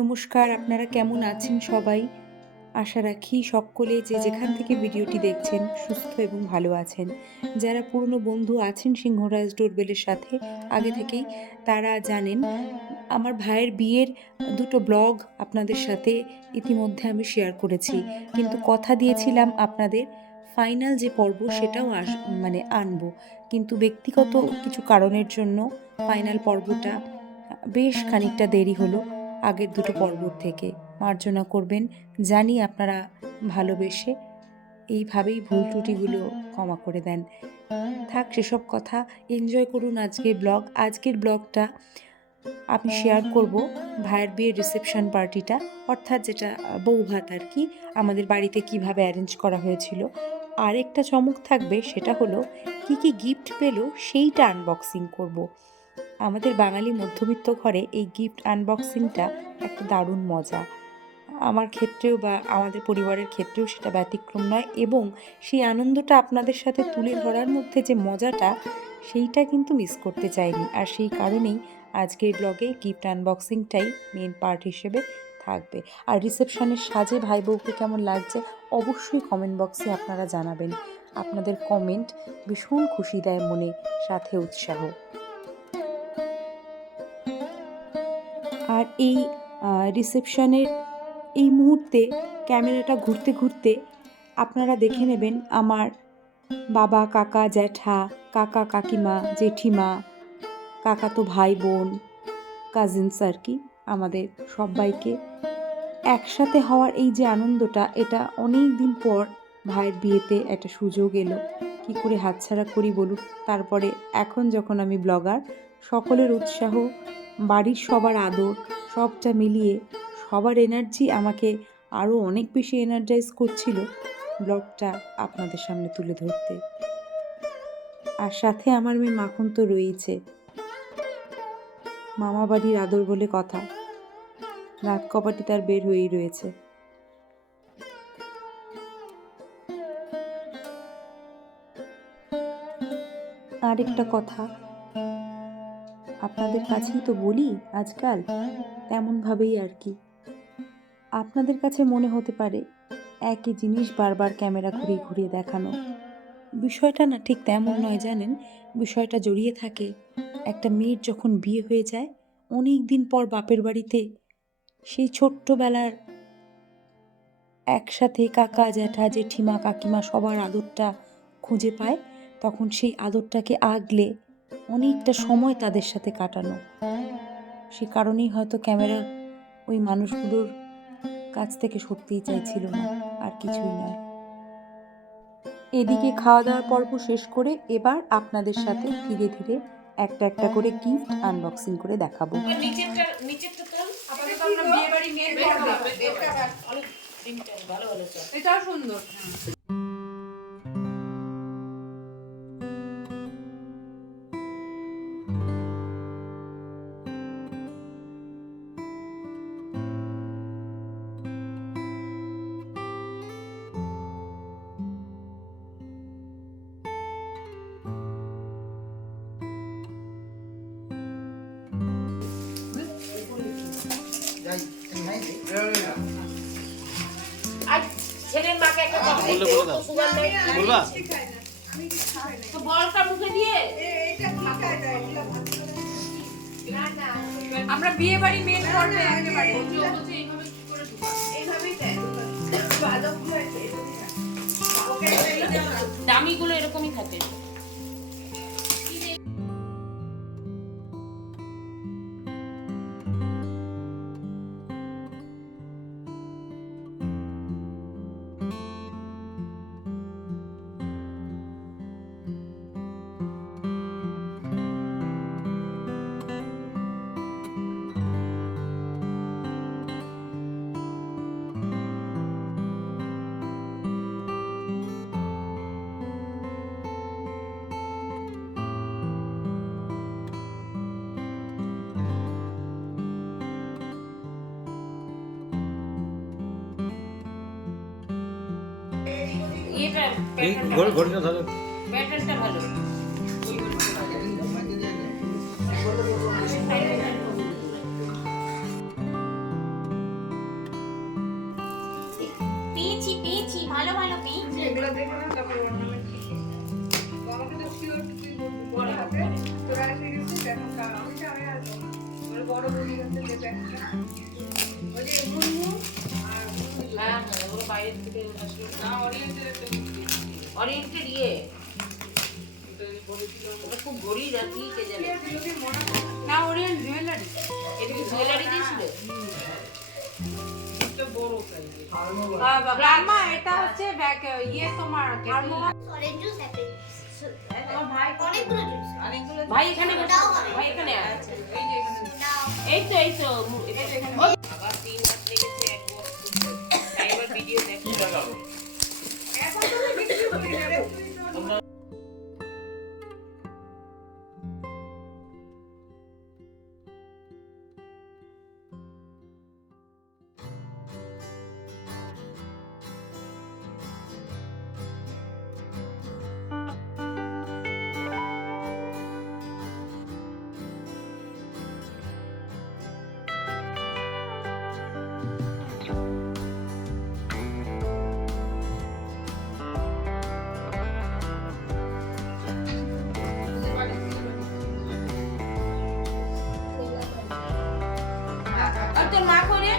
নমস্কার, আপনারা কেমন আছেন সবাই? আশা রাখি সকলে যে যেখান থেকে ভিডিওটি দেখছেন সুস্থ এবং ভালো আছেন। যারা পুরনো বন্ধু আছেন সিংহরাজ ডোরবেলের সাথে আগে থেকেই, তারা জানেন আমার ভাইয়ের বিয়ের দুটো ব্লগ আপনাদের সাথে ইতিমধ্যে আমি শেয়ার করেছি। কিন্তু কথা দিয়েছিলাম আপনাদের ফাইনাল যে পর্ব সেটাও আনবো। কিন্তু ব্যক্তিগত কিছু কারণের জন্য ফাইনাল পর্বটা বেশ খানিকটা দেরি হলো আগের দুটো পর্বর থেকে। মার্জনা করবেন, জানি আপনারা ভালোবেসে এইভাবেই ভুল ত্রুটিগুলো ক্ষমা করে দেন। থাক সেসব কথা, এনজয় করুন আজকের ব্লগটা আমি শেয়ার করব ভাইয়ের বিয়ের রিসেপশন পার্টিটা, অর্থাৎ যেটা বৌভাত আর কি, আমাদের বাড়িতে কিভাবে অ্যারেঞ্জ করা হয়েছিল। আরেকটা চমক থাকবে, সেটা হলো কি কি গিফট পেলো সেইটা আনবক্সিং করব। আমাদের বাঙালি মধ্যবিত্ত ঘরে এই গিফট আনবক্সিংটা একটা দারুণ মজা। আমার ক্ষেত্রেও বা আমাদের পরিবারের ক্ষেত্রেও সেটা ব্যতিক্রম নয়, এবং সেই আনন্দটা আপনাদের সাথে তুলে ধরার মধ্যে যে মজাটা, সেইটা কিন্তু মিস করতে চাইনি। আর সেই কারণেই আজকের ব্লগে গিফট আনবক্সিংটাই মেন পার্ট হিসেবে থাকবে। আর রিসেপশনের সাজে ভাই বউকে কেমন লাগছে অবশ্যই কমেন্ট বক্সে আপনারা জানাবেন। আপনাদের কমেন্ট ভীষণ খুশি দেয় মনে, সাথে উৎসাহ। আর এই রিসেপশনের এই মুহূর্তে ক্যামেরাটা ঘুরতে ঘুরতে আপনারা দেখে নেবেন আমার বাবা, কাকা, জ্যাঠা, কাকা, কাকিমা, জেঠিমা, কাকাতো ভাই বোন, কাজিনস আর কি, আমাদের সবাইকে একসাথে হওয়ার এই যে আনন্দটা, এটা অনেক দিন পর ভাইয়ের বিয়েতে একটা সুযোগ এলো। কি করে হাতছাড়া করি বলুন? তারপরে এখন যখন আমি ব্লগার, সকলের উৎসাহ, বাড়ির সবার আদর, সবটা মিলিয়ে সবার এনার্জি আমাকে আরও অনেক বেশি এনার্জাইজ করছিল ব্লগটা আপনাদের সামনে তুলে ধরতে। আর সাথে আমার মেয়ে মাখন তো রয়েছে, মামা বাড়ির আদর বলে কথা, রাত কপাটি তার বের হয়েই রয়েছে। আরেকটা কথা আপনাদের কাছেই তো বলি আজকাল, তেমনভাবেই আর কি। আপনাদের কাছে মনে হতে পারে একই জিনিস বারবার ক্যামেরা ঘুরিয়ে ঘুরিয়ে দেখানো। বিষয়টা না ঠিক তেমন নয়, জানেন। বিষয়টা জড়িয়ে থাকে একটা মেয়ের যখন বিয়ে হয়ে যায়, অনেক দিন পর বাপের বাড়িতে সেই ছোট্টবেলার একসাথে কাকা, জ্যাঠা, জেঠিমা, কাকিমা সবার আদরটা খুঁজে পায়, তখন সেই আদরটাকে আগলে অনেকটা সময় তাদের সাথে কাটানো। সে কারণেই হয়তো ক্যামেরার ওই মানুষগুলোর কাছ থেকে সরতেই চাইছিল না, আর কিছুই নয়। এদিকে খাওয়া দাওয়ার পর্ব শেষ করে এবার আপনাদের সাথে ধীরে ধীরে একটা একটা করে গিফট আনবক্সিং করে দেখাবো। এটাও সুন্দর। ছেলের মাকে একটা কথা বললে বলে দাও, বলবা তো বলটা মুখে দিয়ে আমরা বিয়ে বাড়ি মেন পর্বে একেবারে দামিগুলো এরকমই থাকে। এটা প্যাটার্নটা ভালো। এগুলো দেখে না তারপর অর্নামেন্ট আমাকে তো শিওর তুই বড় হবে তোরা এসে গেছিস এখন আমি জানি আর বড় বড়ি হচ্ছে যে ব্যাগটা ওই যে মুনমু আর হ্যাঁ ওগুলো বাইরে থেকে আসলে না ওরিয়েন্টের একটা অরিয়েন্টেড ইয়ে ওটা খুব গড়ি রাখি কে জানে না ওরিয়েন্ট জুয়েলারি এটা কি জুয়েলারি দিয়েছিল একটা বড় সাইজের গ্রামা এটা হচ্ছে ব্যাগ ইয়ে তোমার অরেঞ্জ জুস অ্যাপেল আমার ভাই অনেকগুলো জুস অনেকগুলো ভাই এখানে বসে ভাই এখানে আছে এই যে এখানে এই তো আবার 3 মাস লেগেছে এক বছর তাই এবার ভিডিও দেখি এখন তো কিছু করি না রে আর তোর মা করে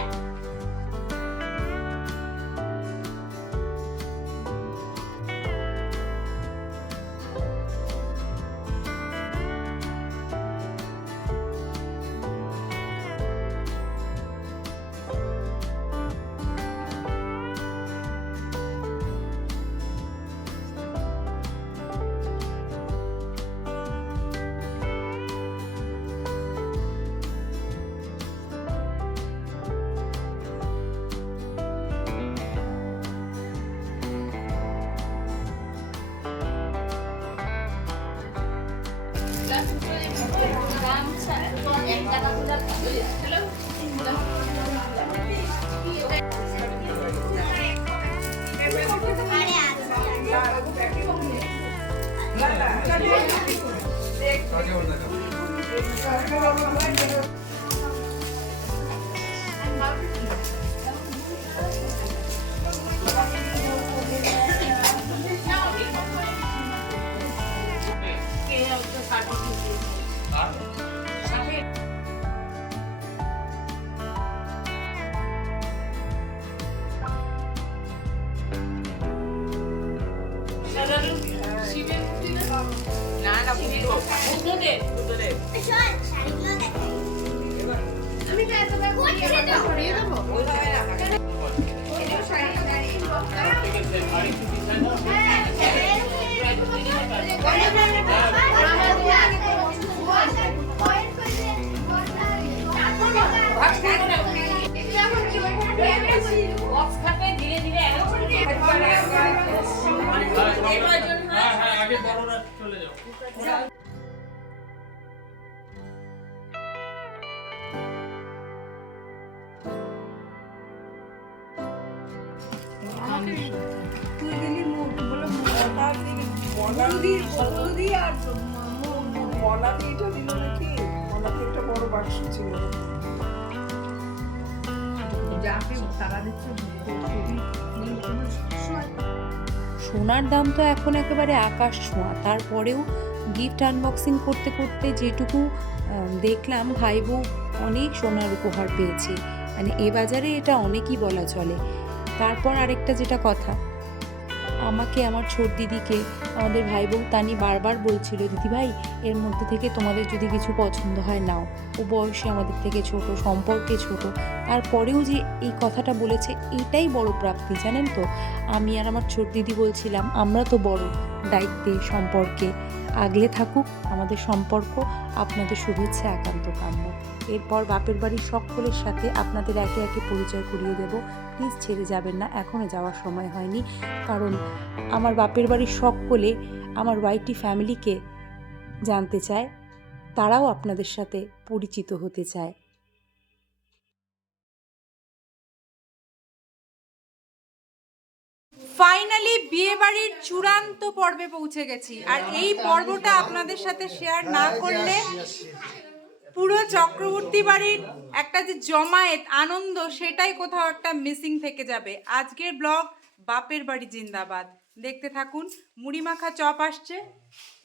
না না বুদ্ধদেব শোন শাড়িগুলো দেখো আমি তো এতবার কোথায় দাও দিয়ে দেবো ওইভাবে রাখা এটাও শাড়ি শাড়ি বক্স থাকে ধীরে ধীরে আগে বড়রা চলে যাও তুই দিলি মুখ বলে মলা দিলি বলদি আর মলা দিটা দিল নাকি মলাতে একটা বড় বাক্স ছিল যাকে তারা দিচ্ছে সোনার দাম তো এখন একেবারে আকাশ ছোঁয়া, তারপরেও গিফট আনবক্সিং করতে করতে যেটুকু দেখলাম ভাই বউ অনেক সোনার উপহার পেয়েছে, মানে এ বাজারে এটা অনেকই বলা চলে। তারপর আরেকটা যেটা কথা, আমাকে আমার ছোট দিদিকে আমাদের ভাই বউ তানি বারবার বলছিল, দিদি ভাই এর মধ্যে থেকে তোমাদের যদি কিছু পছন্দ হয় নাও, ও বয়সে আমাদের থেকে ছোট, সম্পর্কে ছোট, তারপরেও যে এই কথাটা বলেছে এটাই বড় প্রাপ্তি, জানেন তো। আমি আর আমার ছোট দিদি বলছিলাম আমরা তো বড়, দায়িত্বে সম্পর্কে আগলে থাকুক আমাদের সম্পর্ক, আপনাদের শুভেচ্ছা একান্ত কাম্য। এরপর বাপের বাড়ির সকলের সাথে আপনাদের একে একে পরিচয় করিয়ে দেব, প্লিজ ছেড়ে যাবেন না, এখনও যাওয়ার সময় হয়নি, কারণ আমার বাপের বাড়ির সকলে আমার ওয়াইটি ফ্যামিলিকে জানতে চায়, তারাও আপনাদের সাথে পরিচিত হতে চায়। ফাইনালি বিয়ে বাড়ির চূড়ান্ত পর্বে পৌঁছে গেছি, আর এই পর্বটা আপনাদের সাথে শেয়ার না করলে পুরো চক্রবর্তী বাড়ির একটা যে জমায়েত আনন্দ সেটাই কোথাও একটা মিসিং থেকে যাবে। আজকের ব্লগ বাপের বাড়ি জিন্দাবাদ। দেখতে থাকুন। মুড়ি মাখা চপ আসছে,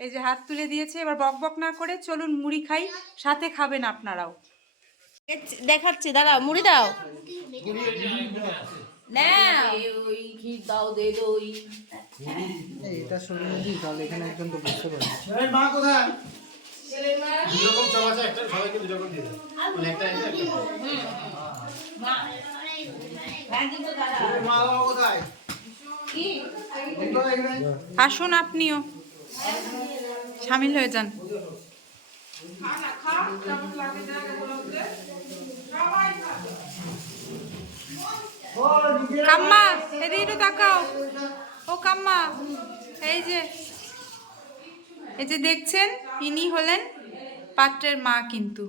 এই যে হাত তুলে দিয়েছে। এবার বক বক না করে চলুন মুড়ি খাই, সাথে খাবেন আপনারাও। দেখাচ্ছি, দাঁড়াও, মুড়ি দাও না, ওই ঘি দাও, দে দই। এটা সরিয়ে দিই তাহলে এখানে একজন তো বুঝতে পারবে। মা কোথায়? ছেলের মা, দুরকম চপ আছে, একটা সবাইকে দুরকম দিয়ে দাও। মানে একটা এটা একটা। মা, ভাজি তো দাঁড়া। মা বাবা কোথায়? কি? আসুন, আপনিও সামিল হয়ে যান। খা না, খা, কেমন লাগে জায়গা বলতে সবাই খাবে। কাম্মা এদিকে একটু তাকাও। ও কাম্মা, এই যে দেখছেন, ইনি হলেন পাত্রের মা। কিন্তু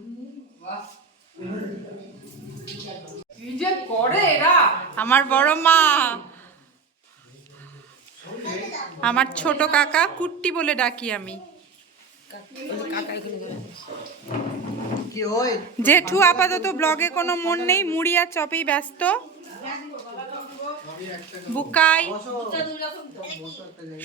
কি যে করে এরা। আমার বড় মা, আমার ছোট কাকা কুট্টি বলে ডাকি আমি। কি হয়? জেঠু আপাতত ব্লগে কোনো মন নেই, মুড়ি আর চপেই ব্যস্ত। বুকাই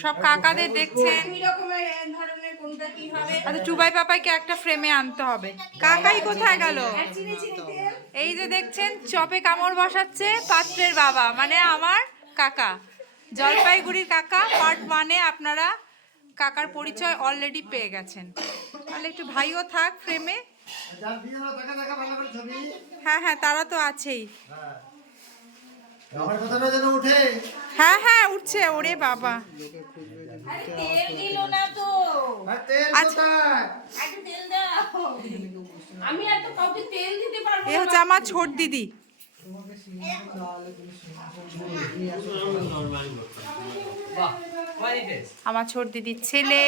সব কাকাদের দেখছেন। দুই রকমের ধরনের কোনটা কি হবে? আচ্ছা, টুবাই পাপাইকে একটা ফ্রেমে আনতে হবে। কাকাই কোথায় গেল? চিনি চিনি তেল। এই যে দেখছেন চপে কামড় বসাচ্ছে পাত্রের বাবা, মানে আমার কাকা, জলপাইগুড়ির কাকা। পার্ট 1-এ আপনারা কাকার পরিচয় অলরেডি পেয়ে গেছেন। তাহলে একটু ভাইও থাক ফ্রেমে। যার বিয়ে হলো টাকা টাকা ভালো করে ছবি। হ্যাঁ হ্যাঁ, তারা তো আছেই। আমার কথাটা যেন উঠে। হ্যাঁ হ্যাঁ, উঠছে। ওরে বাবা, আরে তেল দিল না তো, আর তেল আচ্ছা। কোথায়? একটু তেল দাও। আমি আর তো কাউকে তেল দিতে পারবো এ না। হচ্ছে আমার ছোট দিদি। আমার ছোট দিদির ছেলে।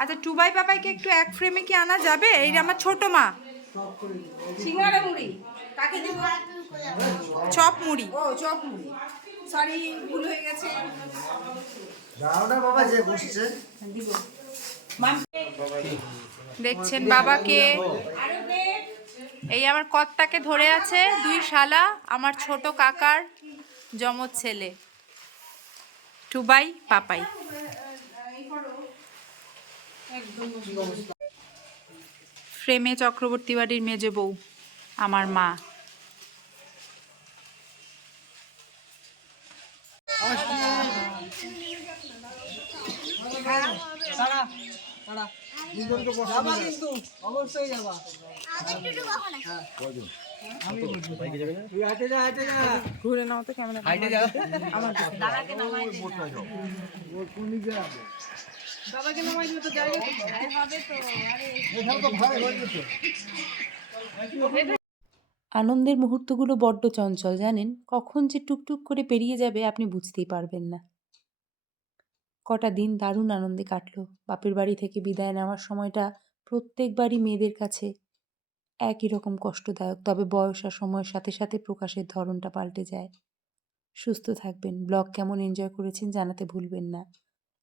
আচ্ছা, টুবাই পাপাইকে একটু এক ফ্রেমে কি আনা যাবে? এই যে আমার ছোট মা। সিঙ্গারা মুড়ি কাকে দিব? চপ মুড়ি। ও চপ মুড়ি, সরি ভুল হয়ে গেছে। দাও না বাবা, যে বসছে। দিব দেখছেন বাবাকে। আরো দে। এই আমার কর্তাকে ধরে আছে দুই শালা, আমার ছোট কাকার যমজ ছেলে টুবাই পাপাই। ফ্রেমে চক্রবর্তী বাড়ির মেজো বউ, আমার মা। যাবা কিন্তু অবশ্যই যাবা। আমি একটু কখন তুই হাঁটে যা, হাঁটে যা। ঘুরে নাও তো ক্যামেরা। হাঁটে যা। দাদাকে নামাই দে। ওর কোন দিকে যাবে? বাবাকে নামাই দিলে তো জায়গা কোথায়? হবে তো। আরে এখানে তো ভয় হয়ে যেত। আনন্দের মুহূর্তগুলো বড্ড চঞ্চল, জানেন? কখন যে টুকটুক করে পেরিয়ে যাবে আপনি বুঝতেই পারবেন না। কটা দিন দারুণ আনন্দে কাটলো। বাপের বাড়ি থেকে বিদায় নেওয়ার সময়টা প্রত্যেকবারই মেয়েদের কাছে একই রকম কষ্টদায়ক, তবে বয়স আর সময়ের সাথে সাথে প্রকাশের ধরনটা পাল্টে যায়। সুস্থ থাকবেন। ব্লগ কেমন এনজয় করেছেন জানাতে ভুলবেন না।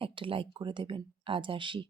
একটা লাইক করে দেবেন। আজ আসি।